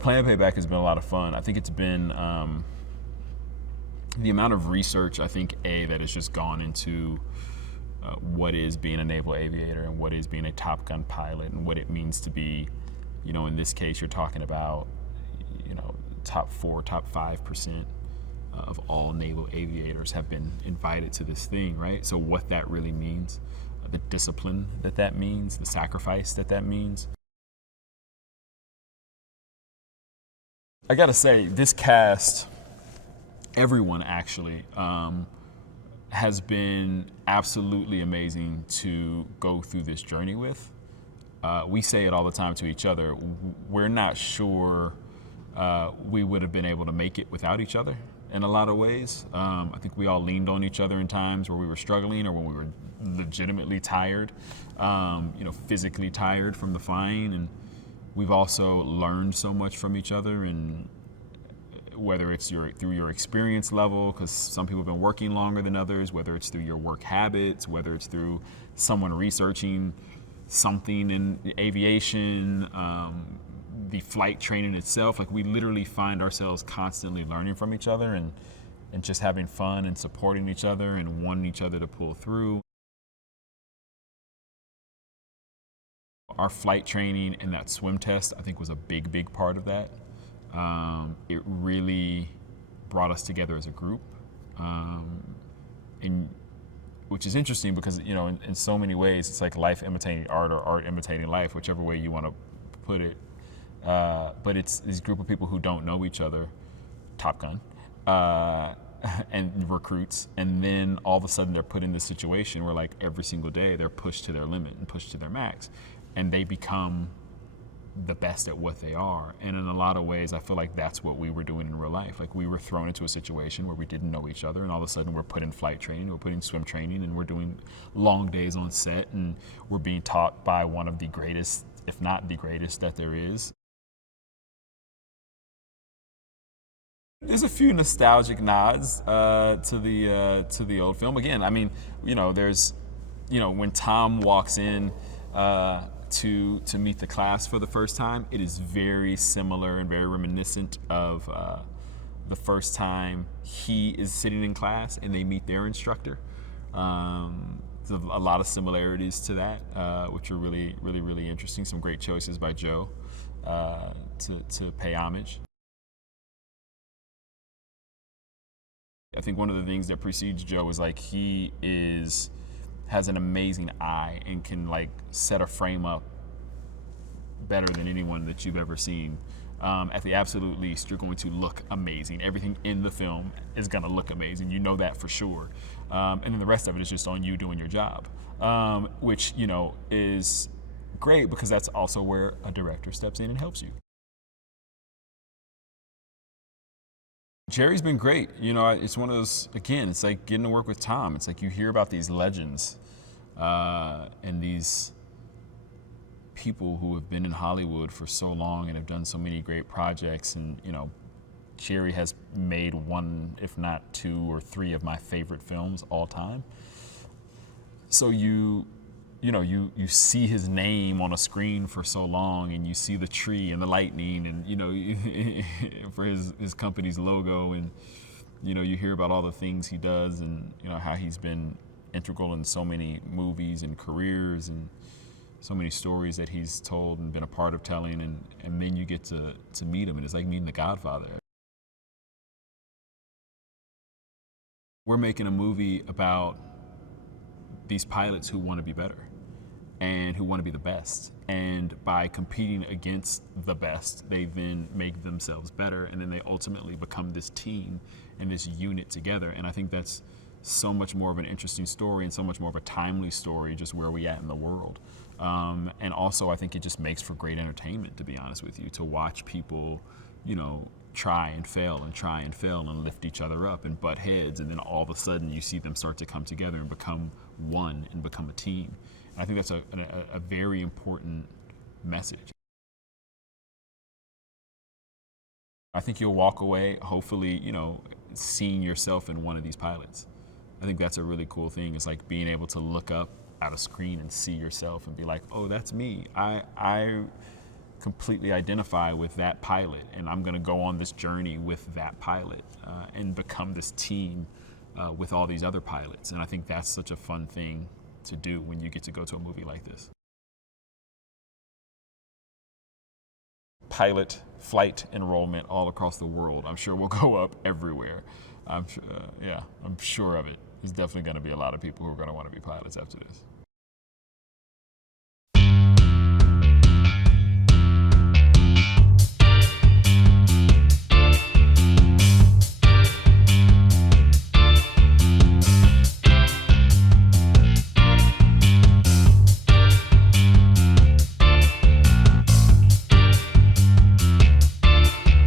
Playing Payback has been a lot of fun. I think it's been the amount of research, I think, that has just gone into what is being a naval aviator and what is being a Top Gun pilot and what it means to be, in this case, you're talking about, top 4, top 5% of all naval aviators have been invited to this thing, right? So what that really means, the discipline that means, the sacrifice that means. I gotta say, this cast, everyone actually, has been absolutely amazing to go through this journey with. We say it all the time to each other. We're not sure we would have been able to make it without each other in a lot of ways. I think we all leaned on each other in times where we were struggling or when we were legitimately tired, physically tired from the flying. And we've also learned so much from each other, and whether it's through your experience level, because some people have been working longer than others, whether it's through your work habits, whether it's through someone researching something in aviation, the flight training itself. Like, we literally find ourselves constantly learning from each other and just having fun and supporting each other and wanting each other to pull through. Our flight training and that swim test, I think, was a big part of that. It really brought us together as a group, which is interesting because, in so many ways, it's like life imitating art or art imitating life, whichever way you want to put it. But it's this group of people who don't know each other, Top Gun, and recruits, and then all of a sudden they're put in this situation where, like, every single day they're pushed to their limit and pushed to their max, and they become the best at what they are. And in a lot of ways, I feel like that's what we were doing in real life. Like, we were thrown into a situation where we didn't know each other, and all of a sudden we're put in flight training, we're put in swim training, and we're doing long days on set, and we're being taught by one of the greatest, if not the greatest, that there is. There's a few nostalgic nods to the old film. Again, I mean, there's, when Tom walks in to meet the class for the first time, it is very similar and very reminiscent of the first time he is sitting in class and they meet their instructor. There's a lot of similarities to that, which are really interesting. Some great choices by Joe to pay homage. I think one of the things that precedes Joe is, like, he has an amazing eye and can, like, set a frame up better than anyone that you've ever seen. At the absolute least, you're going to look amazing. Everything in the film is going to look amazing. You know that for sure. And then the rest of it is just on you doing your job, which, is great because that's also where a director steps in and helps you. Jerry's been great. It's one of those, again, it's like getting to work with Tom. It's like you hear about these legends and these people who have been in Hollywood for so long and have done so many great projects. And, Jerry has made one, if not 2 or 3 of my favorite films all time. So you see his name on a screen for so long, and you see the tree and the lightning, and for his company's logo, and you hear about all the things he does, and how he's been integral in so many movies and careers, and so many stories that he's told and been a part of telling, and then you get to meet him, and it's like meeting the Godfather. We're making a movie about these pilots who want to be better and who want to be the best. And by competing against the best, they then make themselves better, and then they ultimately become this team and this unit together. And I think that's so much more of an interesting story and so much more of a timely story, just where we at in the world. And also, I think it just makes for great entertainment, to be honest with you, to watch people, try and fail and lift each other up and butt heads, and then all of a sudden you see them start to come together and become one and become a team. And I think that's a very important message. I think you'll walk away, hopefully, seeing yourself in one of these pilots. I think that's a really cool thing. It's like being able to look up at a screen and see yourself and be like, oh, that's me. completely identify with that pilot, and I'm going to go on this journey with that pilot and become this team with all these other pilots. And I think that's such a fun thing to do when you get to go to a movie like this. Pilot flight enrollment all across the world, I'm sure, will go up everywhere. I'm sure of it. There's definitely going to be a lot of people who are going to want to be pilots after this.